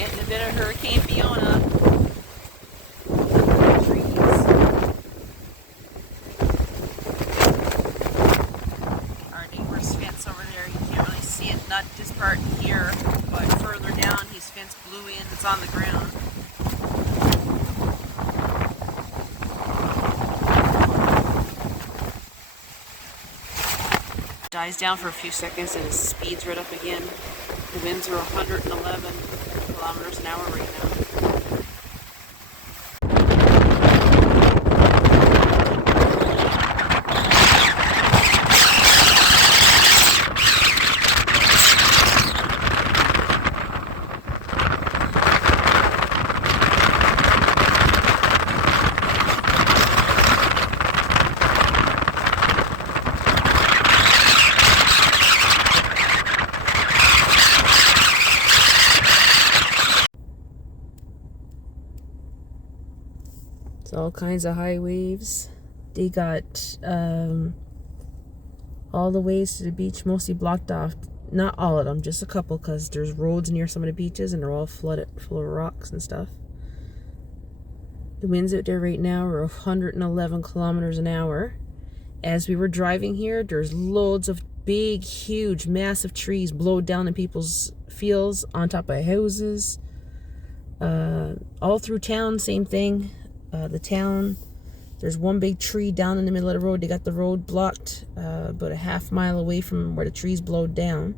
Getting a bit of Hurricane Fiona. Our neighbor's fence over there, you can't really see it, not this part here, but further down his fence blew in, it's on the ground. Dies down for a few seconds and it speeds right up again. The winds are 111 kilometers an hour right now. It's all kinds of high waves. They got all the ways to the beach mostly blocked off. Not all of them, just a couple, because there's roads near some of the beaches and they're all flooded full of rocks and stuff. The winds out there right now are 111 kilometers an hour. As we were driving here, there's loads of big, huge, massive trees blowed down in people's fields, on top of houses. All through town, same thing. The town, there's one big tree down in the middle of the road. They got the road blocked about a half mile away from where the trees blowed down,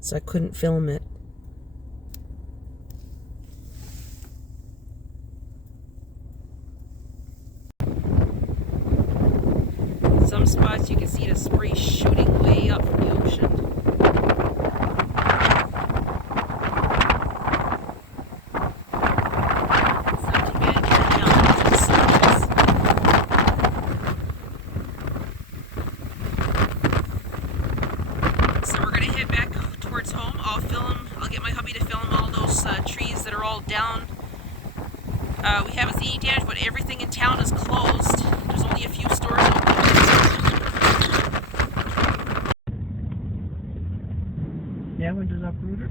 so I couldn't film it. Some spots you can see the spray shooting way up from the ocean. Trees that are all down. We haven't seen any damage, but everything in town is closed. There's only a few stores open. Yeah, we just uprooted.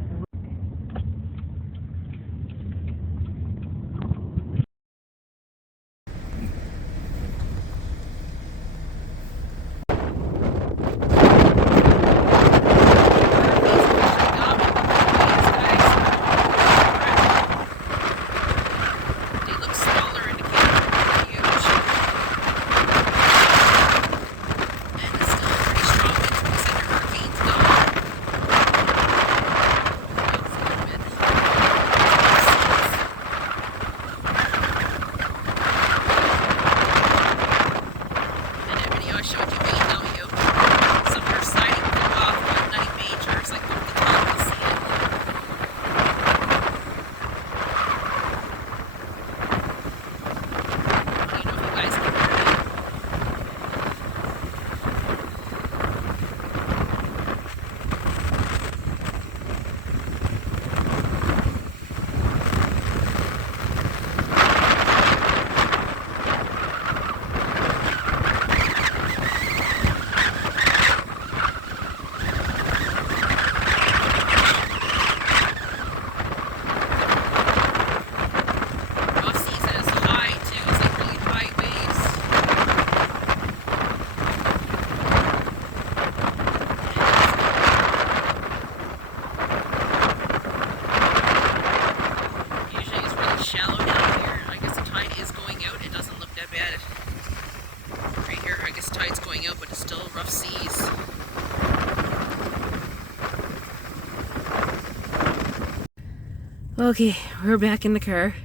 Okay, we're back in the car.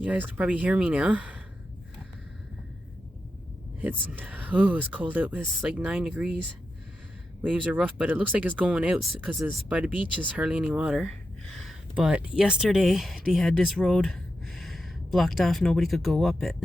You guys can probably hear me now. It's cold out. It's like 9 degrees. Waves are rough, but it looks like it's going out because it's by the beach. There's hardly any water. But yesterday they had this road blocked off. Nobody could go up it.